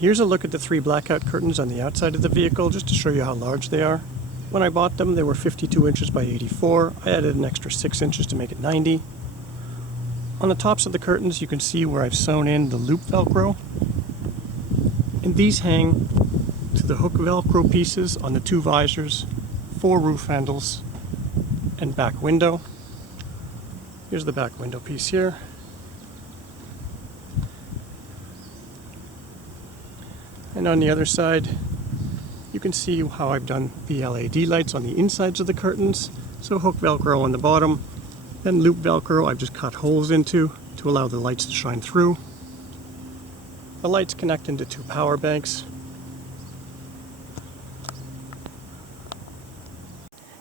Here's a look at the 3 blackout curtains on the outside of the vehicle, just to show you how large they are. When I bought them, they were 52 inches by 84. I added an extra 6 inches to make it 90. On the tops of the curtains, you can see where I've sewn in the loop Velcro. And these hang to the hook Velcro pieces on the 2 visors, 4 roof handles, and back window. Here's the back window piece here. And on the other side, you can see how I've done the LED lights on the insides of the curtains. So hook Velcro on the bottom, then loop Velcro I've just cut holes into to allow the lights to shine through. The lights connect into 2 power banks.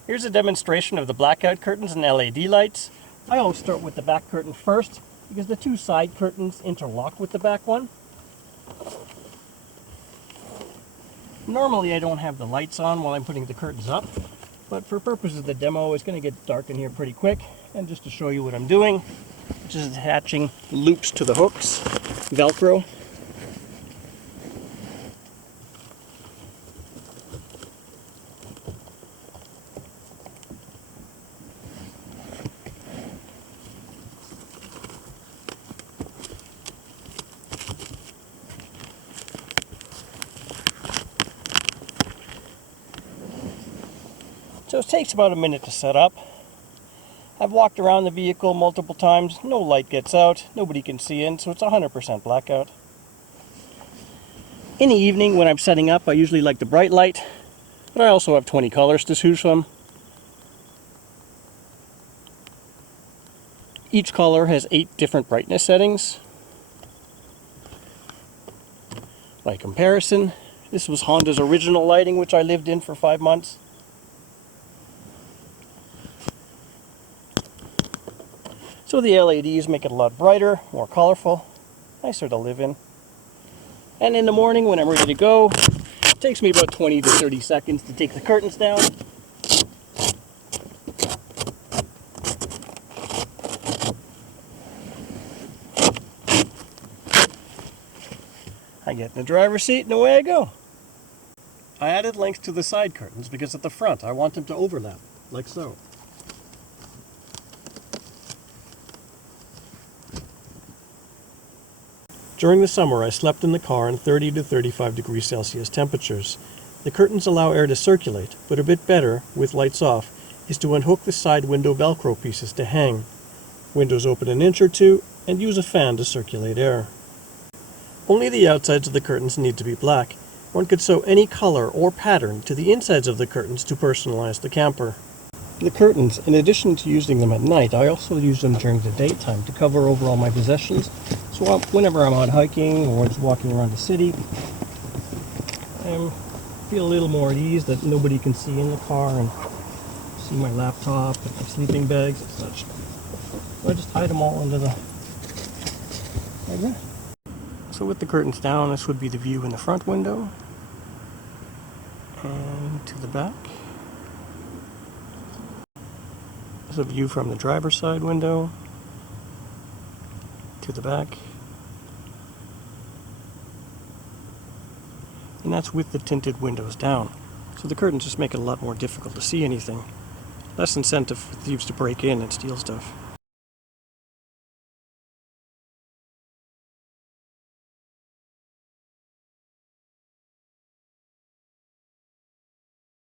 Here's a demonstration of the blackout curtains and LED lights. I always start with the back curtain first because the 2 side curtains interlock with the back one. Normally I don't have the lights on while I'm putting the curtains up, but for purposes of the demo it's going to get dark in here pretty quick, and just to show you what I'm doing, which is attaching loops to the hooks, Velcro. So it takes about a minute to set up. I've walked around the vehicle multiple times, no light gets out, nobody can see in, so it's 100% blackout. In the evening when I'm setting up, I usually like the bright light, but I also have 20 colors to choose from. Each color has 8 different brightness settings. By comparison, this was Honda's original lighting, which I lived in for 5 months. So the LEDs make it a lot brighter, more colorful, nicer to live in. And in the morning when I'm ready to go, it takes me about 20 to 30 seconds to take the curtains down. I get in the driver's seat and away I go. I added lengths to the side curtains because at the front I want them to overlap, like so. During the summer, I slept in the car in 30 to 35 degrees Celsius temperatures. The curtains allow air to circulate, but a bit better, with lights off, is to unhook the side window Velcro pieces to hang. Windows open an inch or 2, and use a fan to circulate air. Only the outsides of the curtains need to be black. One could sew any color or pattern to the insides of the curtains to personalize the camper. The curtains, in addition to using them at night, I also use them during the daytime to cover over all my possessions. So whenever I'm out hiking or just walking around the city, I feel a little more at ease that nobody can see in the car and see my laptop and my sleeping bags and such. So I just hide them all under the... like that. So with the curtains down, this would be the view in the front window. And to the back. This is a view from the driver's side window to the back. And that's with the tinted windows down. So the curtains just make it a lot more difficult to see anything. Less incentive for thieves to break in and steal stuff.